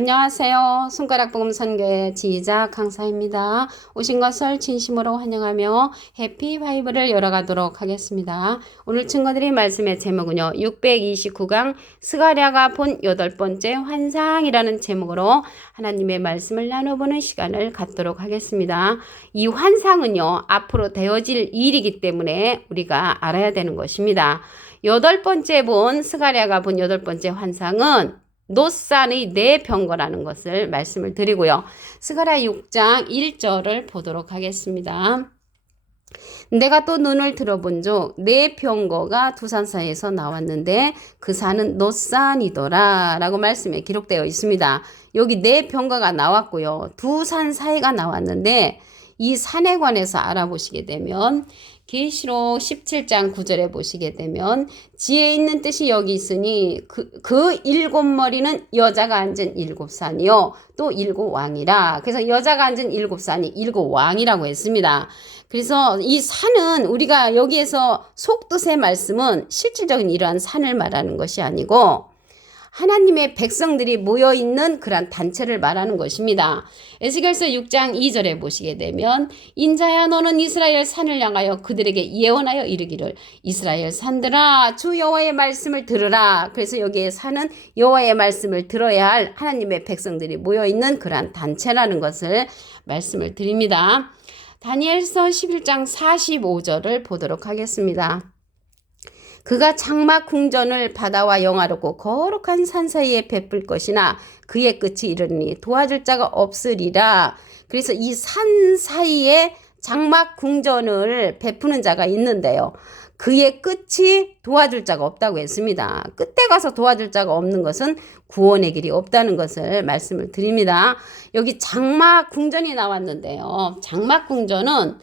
안녕하세요. 손가락복음 선교의 지휘자 강사입니다. 오신 것을 진심으로 환영하며 해피 바이블을 열어가도록 하겠습니다. 오늘 증거드릴 말씀의 제목은요. 629강 스가랴가 본 8번째 환상이라는 제목으로 하나님의 말씀을 나눠보는 시간을 갖도록 하겠습니다. 이 환상은요. 앞으로 되어질 일이기 때문에 우리가 알아야 되는 것입니다. 8번째 본 스가랴가 본 8번째 환상은 노산의 네 병거라는 것을 말씀을 드리고요. 스가랴 6장 1절을 보도록 하겠습니다. 내가 또 눈을 들어본 적 네 병거가 두 산 사이에서 나왔는데 그 산은 노산이더라 라고 말씀에 기록되어 있습니다. 여기 네 병거가 나왔고요. 두 산 사이가 나왔는데 이 산에 관해서 알아보시게 되면 계시록 17장 9절에 보시게 되면 지혜 있는 뜻이 여기 있으니 그 일곱 머리는 여자가 앉은 일곱 산이요 또 일곱 왕이라. 그래서 여자가 앉은 일곱 산이 일곱 왕이라고 했습니다. 그래서 이 산은 우리가 여기에서 속뜻의 말씀은 실질적인 이러한 산을 말하는 것이 아니고 하나님의 백성들이 모여있는 그런 단체를 말하는 것입니다. 에스겔서 6장 2절에 보시게 되면 인자야 너는 이스라엘 산을 향하여 그들에게 예언하여 이르기를 이스라엘 산들아 주 여호와의 말씀을 들으라. 그래서 여기에 산은 여호와의 말씀을 들어야 할 하나님의 백성들이 모여있는 그런 단체라는 것을 말씀을 드립니다. 다니엘서 11장 45절을 보도록 하겠습니다. 그가 장막 궁전을 바다와 영화롭고 거룩한 산 사이에 베풀 것이나 그의 끝이 이르니 도와줄 자가 없으리라. 그래서 이 산 사이에 장막 궁전을 베푸는 자가 있는데요. 그의 끝이 도와줄 자가 없다고 했습니다. 끝에 가서 도와줄 자가 없는 것은 구원의 길이 없다는 것을 말씀을 드립니다. 여기 장막 궁전이 나왔는데요. 장막 궁전은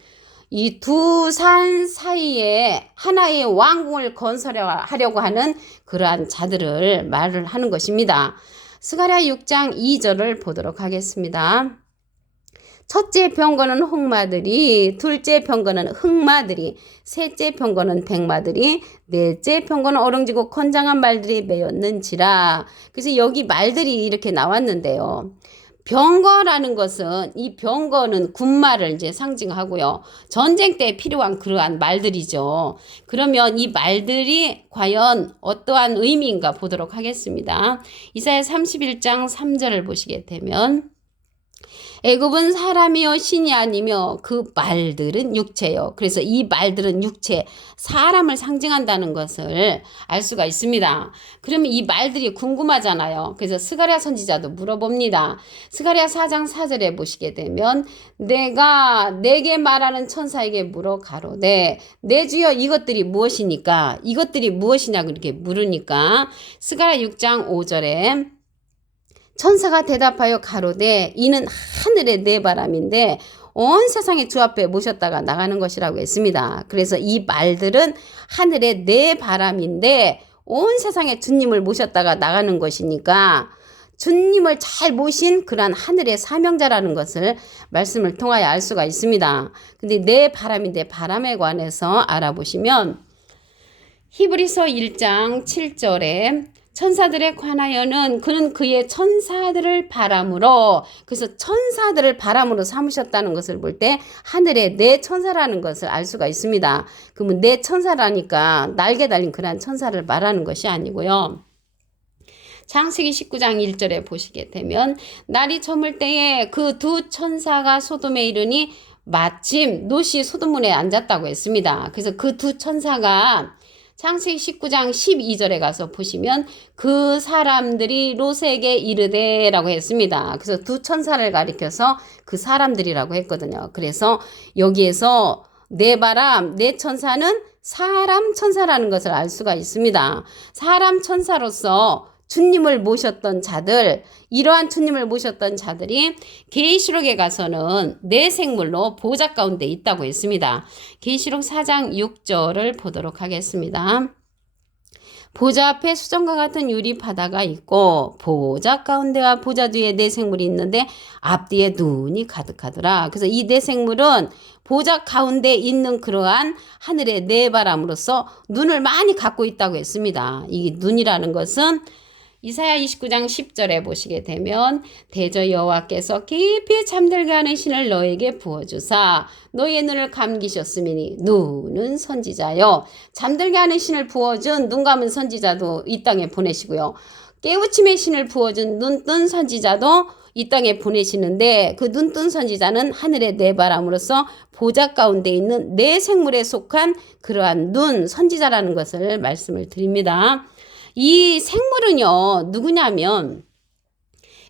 이 두 산 사이에 하나의 왕궁을 건설하려고 하는 그러한 자들을 말을 하는 것입니다. 스가랴 6장 2절을 보도록 하겠습니다. 첫째 병거는 홍마들이, 둘째 병거는 흑마들이, 셋째 병거는 백마들이, 넷째 병거는 어렁지고 건장한 말들이 매였는지라. 그래서 여기 말들이 이렇게 나왔는데요. 병거라는 것은 이 병거는 군말을 이제 상징하고요. 전쟁 때 필요한 그러한 말들이죠. 그러면 이 말들이 과연 어떠한 의미인가 보도록 하겠습니다. 이사야 31장 3절을 보시게 되면 애굽은 사람이요 신이 아니며 그 말들은 육체요. 그래서 이 말들은 육체, 사람을 상징한다는 것을 알 수가 있습니다. 그러면 이 말들이 궁금하잖아요. 그래서 스가랴 선지자도 물어봅니다. 스가랴 4장 4절에 보시게 되면 내가 내게 말하는 천사에게 물어 가로되 내 주여 이것들이 무엇이니까 이것들이 무엇이냐고 이렇게 물으니까 스가랴 6장 5절에 천사가 대답하여 가로되 이는 하늘의 네 바람인데 온 세상의 주 앞에 모셨다가 나가는 것이라고 했습니다. 그래서 이 말들은 하늘의 네 바람인데 온 세상에 주님을 모셨다가 나가는 것이니까 주님을 잘 모신 그러한 하늘의 사명자라는 것을 말씀을 통하여 알 수가 있습니다. 근데 네 바람인데 바람에 관해서 알아보시면 히브리서 1장 7절에 천사들에 관하여는 그는 그의 천사들을 바람으로, 그래서 천사들을 바람으로 삼으셨다는 것을 볼 때 하늘에 네 천사라는 것을 알 수가 있습니다. 그러면 네 천사라니까 날개 달린 그런 천사를 말하는 것이 아니고요. 창세기 19장 1절에 보시게 되면 날이 저물 때에 그 두 천사가 소돔에 이르니 마침 롯이 소돔문에 앉았다고 했습니다. 그래서 그 두 천사가 창세기 19장 12절에 가서 보시면 그 사람들이 롯에게 이르되 라고 했습니다. 그래서 두 천사를 가리켜서 그 사람들이라고 했거든요. 그래서 여기에서 네 바람, 네 천사는 사람 천사라는 것을 알 수가 있습니다. 사람 천사로서 주님을 모셨던 자들, 이러한 주님을 모셨던 자들이 계시록에 가서는 네 생물로 보좌 가운데 있다고 했습니다. 계시록 4장 6절을 보도록 하겠습니다. 보좌 앞에 수정과 같은 유리 바다가 있고 보좌 가운데와 보좌 뒤에 네 생물이 있는데 앞뒤에 눈이 가득하더라. 그래서 이 네 생물은 보좌 가운데 있는 그러한 하늘의 네 바람으로서 눈을 많이 갖고 있다고 했습니다. 이 눈이라는 것은 이사야 29장 10절에 보시게 되면 대저 여호와께서 깊이 잠들게 하는 신을 너에게 부어주사 너의 눈을 감기셨으니 누는 선지자요. 잠들게 하는 신을 부어준 눈 감은 선지자도 이 땅에 보내시고요. 깨우침의 신을 부어준 눈 뜬 선지자도 이 땅에 보내시는데 그 눈 뜬 선지자는 하늘의 네 바람으로서 보좌 가운데 있는 네 생물에 속한 그러한 눈 선지자라는 것을 말씀을 드립니다. 이 생물은요 누구냐면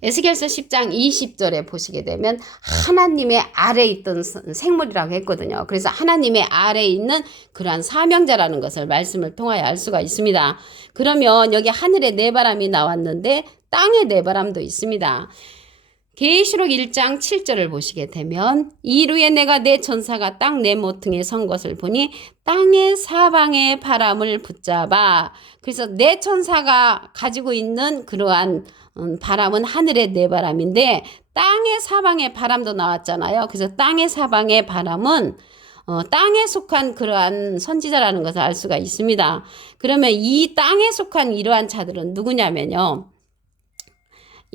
에스겔서 10장 20절에 보시게 되면 하나님의 아래에 있던 생물이라고 했거든요. 그래서 하나님의 아래에 있는 그러한 사명자라는 것을 말씀을 통하여 알 수가 있습니다. 그러면 여기 하늘에 네 바람이 나왔는데 땅에 네 바람도 있습니다. 계시록 1장 7절을 보시게 되면 이루에 내가 내 천사가 땅 내 모퉁이에 선 것을 보니 땅의 사방의 바람을 붙잡아. 그래서 내 천사가 가지고 있는 그러한 바람은 하늘의 네 바람인데 땅의 사방의 바람도 나왔잖아요. 그래서 땅의 사방의 바람은 땅에 속한 그러한 선지자라는 것을 알 수가 있습니다. 그러면 이 땅에 속한 이러한 자들은 누구냐면요.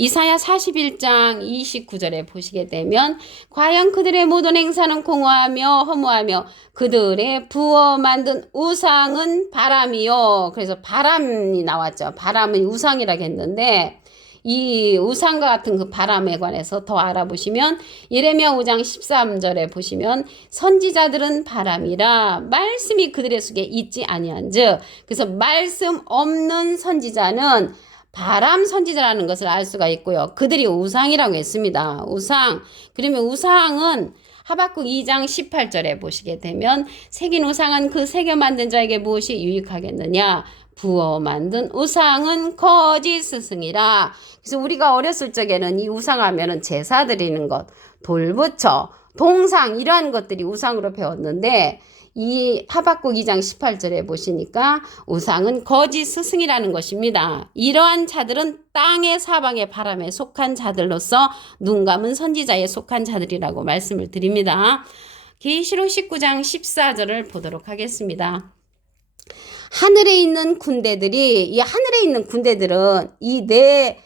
이사야 41장 29절에 보시게 되면 과연 그들의 모든 행사는 공허하며 허무하며 그들의 부어 만든 우상은 바람이요. 그래서 바람이 나왔죠. 바람은 우상이라고 했는데 이 우상과 같은 그 바람에 관해서 더 알아보시면 예레미야 5장 13절에 보시면 선지자들은 바람이라 말씀이 그들의 속에 있지 아니한즉 그래서 말씀 없는 선지자는 바람 선지자라는 것을 알 수가 있고요. 그들이 우상이라고 했습니다. 우상. 그러면 우상은 하박국 2장 18절에 보시게 되면 새긴 우상은 그 새겨 만든 자에게 무엇이 유익하겠느냐. 부어 만든 우상은 거짓 스승이라. 그래서 우리가 어렸을 적에는 이 우상하면은 제사 드리는 것, 돌부처, 동상 이러한 것들이 우상으로 배웠는데 이 하박국 2장 18절에 보시니까 우상은 거짓 스승이라는 것입니다. 이러한 자들은 땅의 사방의 바람에 속한 자들로서 눈 감은 선지자에 속한 자들이라고 말씀을 드립니다. 계시록 19장 14절을 보도록 하겠습니다. 하늘에 있는 군대들이 이 하늘에 있는 군대들은 이 네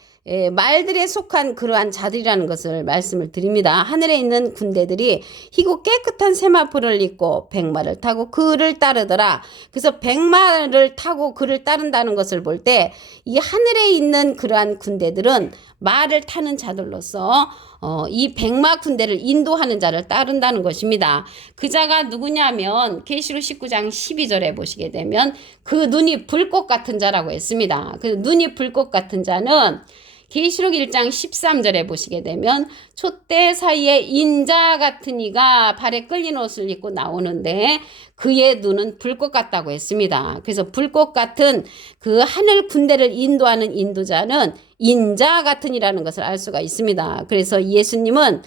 말들에 속한 그러한 자들이라는 것을 말씀을 드립니다. 하늘에 있는 군대들이 희고 깨끗한 세마포를 입고 백마를 타고 그를 따르더라. 그래서 백마를 타고 그를 따른다는 것을 볼 때 이 하늘에 있는 그러한 군대들은 말을 타는 자들로서 이 백마 군대를 인도하는 자를 따른다는 것입니다. 그 자가 누구냐면 계시록 19장 12절에 보시게 되면 그 눈이 불꽃 같은 자라고 했습니다. 그 눈이 불꽃 같은 자는 계시록 1장 13절에 보시게 되면 촛대 사이에 인자 같은 이가 발에 끌린 옷을 입고 나오는데 그의 눈은 불꽃 같다고 했습니다. 그래서 불꽃 같은 그 하늘 군대를 인도하는 인도자는 인자 같은 이라는 것을 알 수가 있습니다. 그래서 예수님은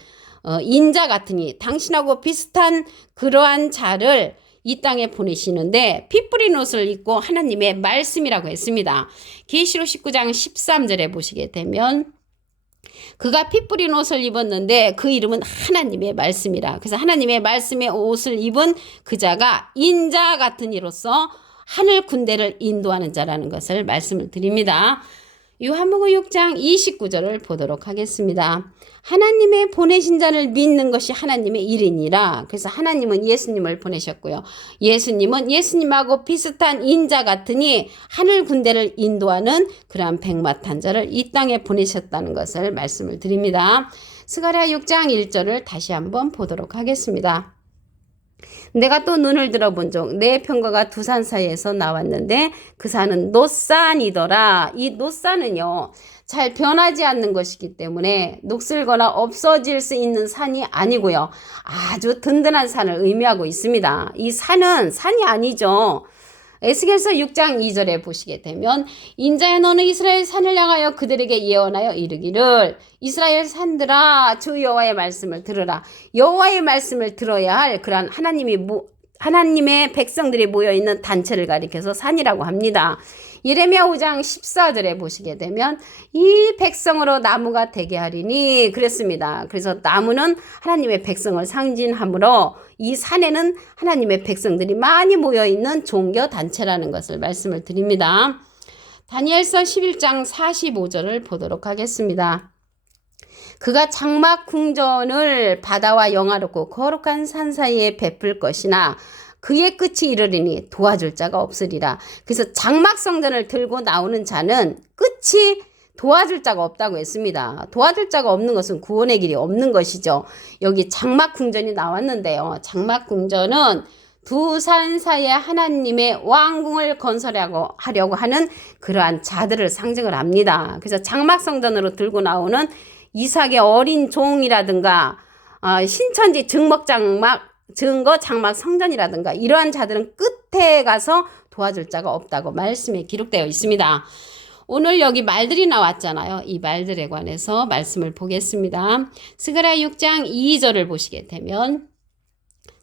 인자 같으니 당신하고 비슷한 그러한 자를 이 땅에 보내시는데 피 뿌린 옷을 입고 하나님의 말씀이라고 했습니다. 계시록 19장 13절에 보시게 되면 그가 피 뿌린 옷을 입었는데 그 이름은 하나님의 말씀이라. 그래서 하나님의 말씀의 옷을 입은 그 자가 인자 같은 이로서 하늘 군대를 인도하는 자라는 것을 말씀을 드립니다. 요한복음 6장 29절을 보도록 하겠습니다. 하나님의 보내신 자를 믿는 것이 하나님의 일이니라. 그래서 하나님은 예수님을 보내셨고요. 예수님은 예수님하고 비슷한 인자 같으니 하늘 군대를 인도하는 그러한 백마 탄 자를 이 땅에 보내셨다는 것을 말씀을 드립니다. 스가랴 6장 1절을 다시 한번 보도록 하겠습니다. 내가 또 눈을 들어본 적 내 평가가 두 산 사이에서 나왔는데 그 산은 놋산이더라. 이 놋산은요 잘 변하지 않는 것이기 때문에 녹슬거나 없어질 수 있는 산이 아니고요. 아주 든든한 산을 의미하고 있습니다. 이 산은 산이 아니죠. 에스겔서 6장 2절에 보시게 되면 인자야 너는 이스라엘 산을 향하여 그들에게 예언하여 이르기를 이스라엘 산들아 주 여호와의 말씀을 들으라. 여호와의 말씀을 들어야 할 그런 하나님의 백성들이 모여있는 단체를 가리켜서 산이라고 합니다. 예레미야 5장 14절에 보시게 되면 이 백성으로 나무가 되게 하리니 그랬습니다. 그래서 나무는 하나님의 백성을 상징하므로 이 산에는 하나님의 백성들이 많이 모여있는 종교 단체라는 것을 말씀을 드립니다. 다니엘서 11장 45절을 보도록 하겠습니다. 그가 장막 궁전을 바다와 영화롭고 거룩한 산 사이에 베풀 것이나 그의 끝이 이르리니 도와줄 자가 없으리라. 그래서 장막 성전을 들고 나오는 자는 끝이 도와줄 자가 없다고 했습니다. 도와줄 자가 없는 것은 구원의 길이 없는 것이죠. 여기 장막 궁전이 나왔는데요. 장막 궁전은 두 산 사이에 하나님의 왕궁을 건설하려고 하는 그러한 자들을 상징을 합니다. 그래서 장막 성전으로 들고 나오는 이삭의 어린 종이라든가 신천지 증거 장막 성전이라든가 이러한 자들은 끝에 가서 도와줄 자가 없다고 말씀에 기록되어 있습니다. 오늘 여기 말들이 나왔잖아요. 이 말들에 관해서 말씀을 보겠습니다. 스가랴 6장 2절을 보시게 되면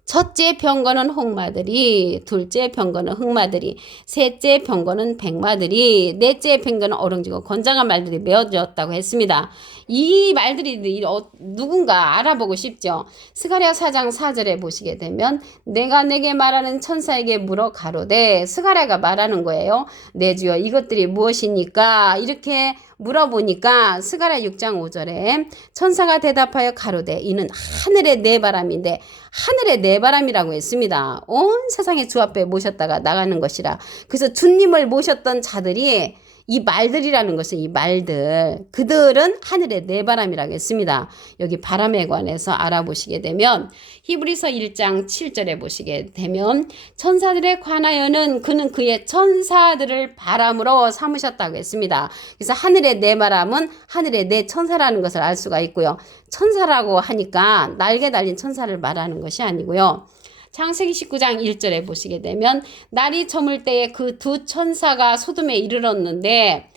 첫째 병거는 홍마들이, 둘째 병거는 흑마들이, 셋째 병거는 백마들이, 넷째 병거는 어릉지고 건장한 말들이 메어졌다고 했습니다. 이 말들이 누군가 알아보고 싶죠. 스가랴 4장 4절에 보시게 되면 내가 내게 말하는 천사에게 물어 가로되, 스가랴가 말하는 거예요. 내 주여 이것들이 무엇이니까? 이렇게 물어보니까 스가랴 6장 5절에 천사가 대답하여 가로되 이는 하늘의 네 바람인데, 하늘의 네 바람이라고 했습니다. 온 세상의 주 앞에 모셨다가 나가는 것이라. 그래서 주님을 모셨던 자들이 이 말들이라는 것은 이 말들, 그들은 하늘의 네 바람이라고 했습니다. 여기 바람에 관해서 알아보시게 되면 히브리서 1장 7절에 보시게 되면 천사들에 관하여는 그는 그의 천사들을 바람으로 삼으셨다고 했습니다. 그래서 하늘의 네 바람은 하늘의 네 천사라는 것을 알 수가 있고요. 천사라고 하니까 날개 달린 천사를 말하는 것이 아니고요. 창세기 19장 1절에 보시게 되면 날이 저물 때에 그 두 천사가 소돔에 이르렀는데,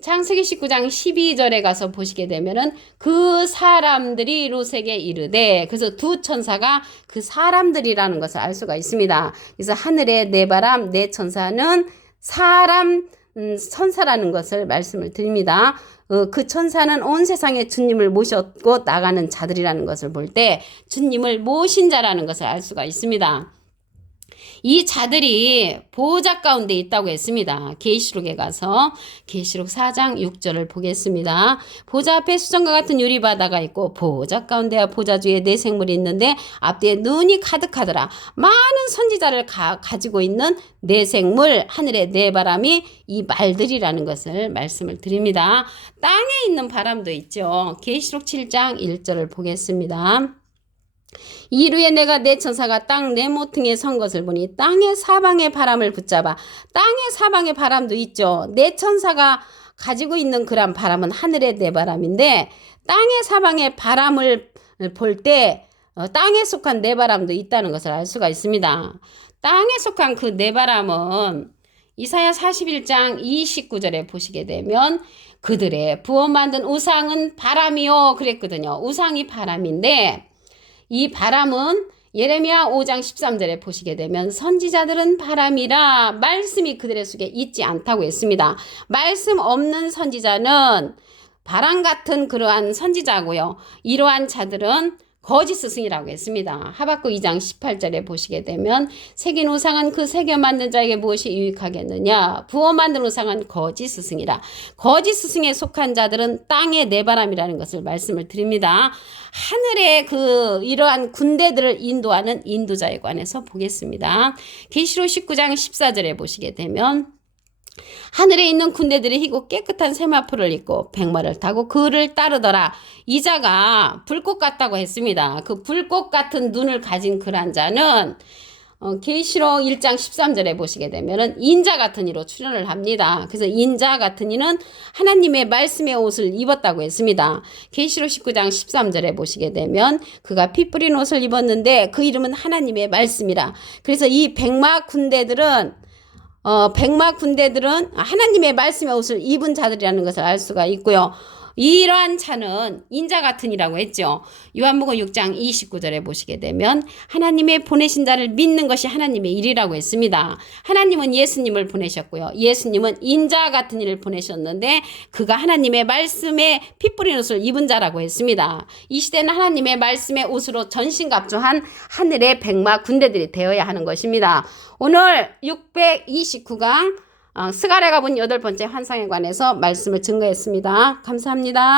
창세기 19장 12절에 가서 보시게 되면은 그 사람들이 롯에게 이르되, 그래서 두 천사가 그 사람들이라는 것을 알 수가 있습니다. 그래서 하늘의 네 바람, 네 천사는 사람 천사라는 것을 말씀을 드립니다. 그 천사는 온 세상에 주님을 모셨고 나가는 자들이라는 것을 볼 때 주님을 모신 자라는 것을 알 수가 있습니다. 이 자들이 보호자 가운데 있다고 했습니다. 계시록에 가서 계시록 4장 6절을 보겠습니다. 보좌 앞에 수정과 같은 유리바다가 있고 보호자 가운데와 보좌주에 네 생물이 있는데 앞뒤에 눈이 가득하더라. 많은 선지자를 가지고 있는 네 생물, 하늘의 네 바람이 이 말들이라는 것을 말씀을 드립니다. 땅에 있는 바람도 있죠. 계시록 7장 1절을 보겠습니다. 이루에 내가 내 천사가 땅 네 모퉁이에 선 것을 보니 땅의 사방의 바람을 붙잡아. 땅의 사방의 바람도 있죠. 내 천사가 가지고 있는 그런 바람은 하늘의 네 바람인데, 땅의 사방의 바람을 볼 때 땅에 속한 네 바람도 있다는 것을 알 수가 있습니다. 땅에 속한 그 네 바람은 이사야 41장 29절에 보시게 되면 그들의 부어 만든 우상은 바람이요 그랬거든요. 우상이 바람인데, 이 바람은 예레미야 5장 13절에 보시게 되면 선지자들은 바람이라 말씀이 그들의 속에 있지 않다고 했습니다. 말씀 없는 선지자는 바람 같은 그러한 선지자고요. 이러한 자들은 거짓 스승이라고 했습니다. 하박국 2장 18절에 보시게 되면 새긴 우상은 그 새겨 만든 자에게 무엇이 유익하겠느냐? 부어 만든 우상은 거짓 스승이라. 거짓 스승에 속한 자들은 땅의 네 바람이라는 것을 말씀을 드립니다. 하늘의 이러한 군대들을 인도하는 인도자에 관해서 보겠습니다. 계시록 19장 14절에 보시게 되면 하늘에 있는 군대들이 희고 깨끗한 세마포를 입고 백마를 타고 그를 따르더라. 이 자가 불꽃 같다고 했습니다. 그 불꽃 같은 눈을 가진 그런 자는 계시록 1장 13절에 보시게 되면은 인자 같은 이로 출현을 합니다. 그래서 인자 같은 이는 하나님의 말씀의 옷을 입었다고 했습니다. 계시록 19장 13절에 보시게 되면 그가 피 뿌린 옷을 입었는데 그 이름은 하나님의 말씀이라. 그래서 이 백마 군대들은 하나님의 말씀의 옷을 입은 자들이라는 것을 알 수가 있고요. 이러한 자는 인자 같은 이라고 했죠. 요한복음 6장 29절에 보시게 되면 하나님의 보내신 자를 믿는 것이 하나님의 일이라고 했습니다. 하나님은 예수님을 보내셨고요. 예수님은 인자 같은 이를 보내셨는데 그가 하나님의 말씀에 피 뿌린 옷을 입은 자라고 했습니다. 이 시대는 하나님의 말씀의 옷으로 전신갑주한 하늘의 백마 군대들이 되어야 하는 것입니다. 오늘 629강 스가랴가 본 8번째 환상에 관해서 말씀을 증거했습니다. 감사합니다.